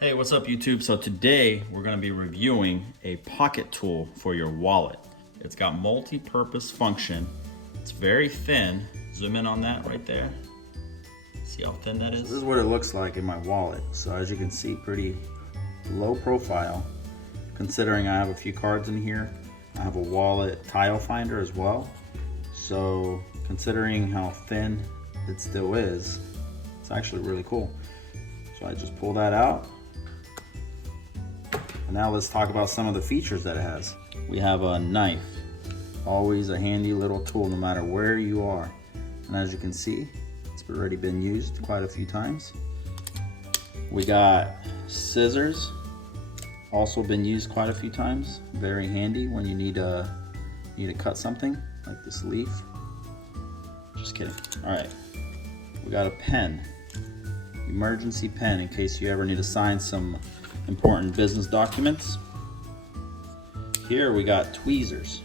Hey, what's up YouTube? So today we're going to be reviewing a pocket tool for your wallet. It's got multi-purpose function. It's very thin. Zoom in on that right there. See how thin that is? This is what it looks like in my wallet. So as you can see, pretty low profile. Considering I have a few cards in here. I have a wallet tile finder as well. So considering how thin it still is, it's actually really cool. So I just pull that out. And now let's talk about some of the features that it has. We have a knife, always a handy little tool no matter where you are. And as you can see, it's already been used quite a few times. We got scissors, also been used quite a few times. Very handy when you need to cut something like this leaf. Just kidding. All right, we got a pen, emergency pen in case you ever need to sign some important business documents. Here we got tweezers,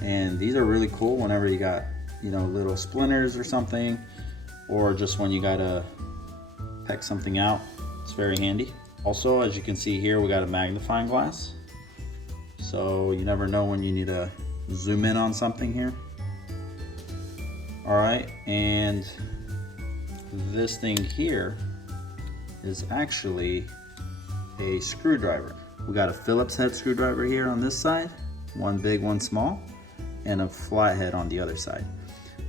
and these are really cool whenever you got little splinters or something, or just when you gotta peck something out. It's very handy. Also, as you can see here, we got a magnifying glass, so you never know when you need to zoom in on something here. All right, and this thing here is actually a screwdriver. We got a Phillips head screwdriver here on this side, one big, one small, and a flathead on the other side.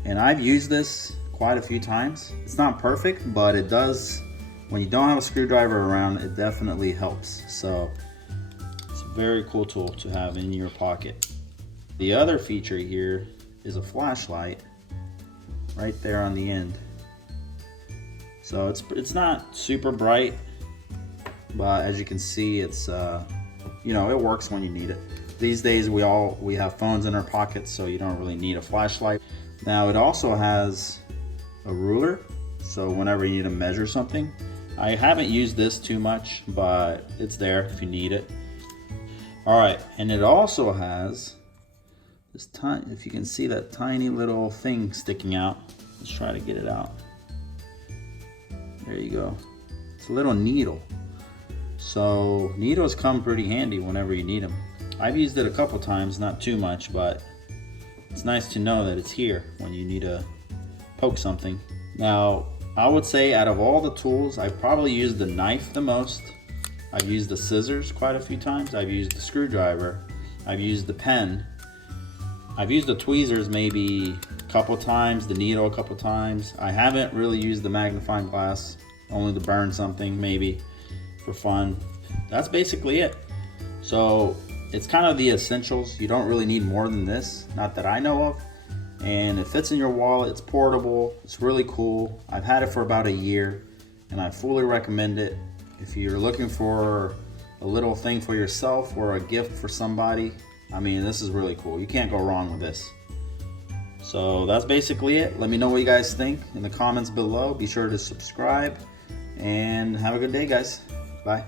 And I've used this quite a few times. It's not perfect, but it does, when you don't have a screwdriver around, it definitely helps. So it's a very cool tool to have in your pocket. The other feature here is a flashlight right there on the end. So it's not super bright, but as you can see, it's it works when you need it. These days we have phones in our pockets, so you don't really need a flashlight. Now it also has a ruler, so whenever you need to measure something. I haven't used this too much, but it's there if you need it. All right, and it also has this tiny, if you can see that tiny little thing sticking out. Let's try to get it out. There you go. It's a little needle. So needles come pretty handy whenever you need them. I've used it a couple times, not too much, but it's nice to know that it's here when you need to poke something. Now, I would say out of all the tools, I've probably used the knife the most. I've used the scissors quite a few times. I've used the screwdriver. I've used the pen. I've used the tweezers maybe a couple times, the needle a couple times. I haven't really used the magnifying glass, only to burn something maybe for fun. That's basically it. So it's kind of the essentials. You don't really need more than this, not that I know of. And it fits in your wallet, it's portable, it's really cool. I've had it for about a year and I fully recommend it. If you're looking for a little thing for yourself or a gift for somebody, I mean, this is really cool. You can't go wrong with this. So that's basically it. Let me know what you guys think in the comments below. Be sure to subscribe and have a good day, guys. Bye.